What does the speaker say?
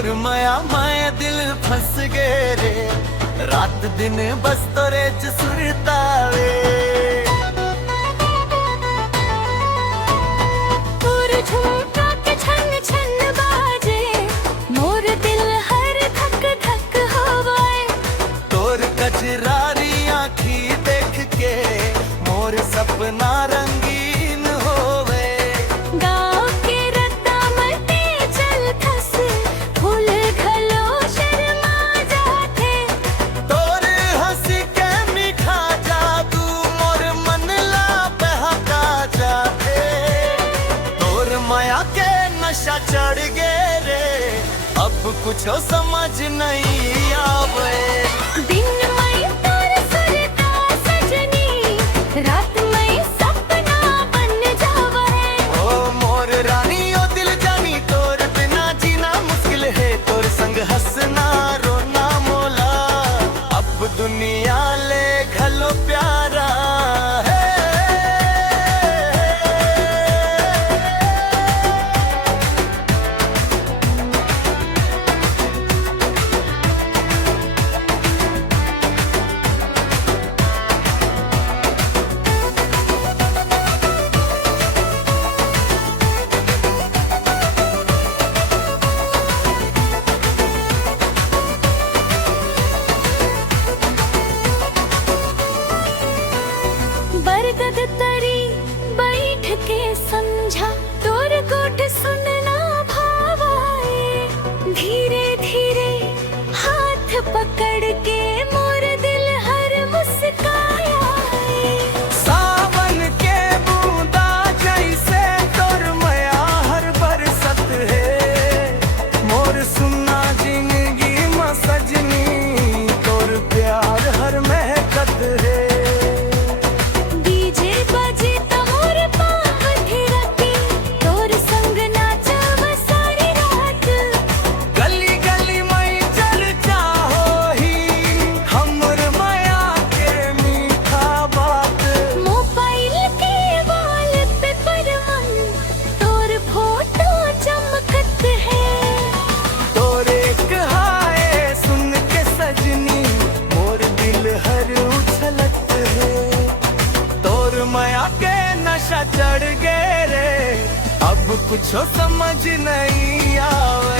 तोर माया माया दिल फंस गए रे, रात दिन बस तोरे च सुरतावे। तोर झुमका के छन छन बाजे, मोर दिल हर धक धक होवे। तोर कजरारी आँखी देख के मोर सपना रंगीन होवे। गाँव के रत्ता मटे चल खस, फूल घलो शर्मा जाते। तोर हंसी के मीठा जादू मोर मन ला बहका जाते। तोर माया के नशा चढ़ गए रे, अब कुछ समझ नहीं आवे। दिन में तोर सुरता सजनी, रात में सपना बन जावे। ओ मोर रानी ओ दिल जानी, तोर बिना जीना मुश्किल है। तोर संग हंसना रोना मोला, अब दुनिया ले घलो प्यारा है। बरगद तरी बैठ के समझा, तोर गोट सुनना भावाए। धीरे धीरे हाथ पकड़ के मोर दिल हर मुस्काया है। सावन के बूंदा जैसे तोर माया हर बरसत है। मोर सुना जिंदगी में सजनी, तोर प्यार हर महकत है। डीजे बजे तमोर पाँव थिरके, तोर संग नाचब सारी रात। गली गली में चर्चा होही, हमर माया के मीठा बात। मोबाइल के वॉल पे परवन, तोर फोटो चमकत है। तोरे कहाए सुन के सजनी, मोर दिल हर उछलत है। तोर माया के नशा चढ़ गए रे, अब कुछ समझ नहीं आवे।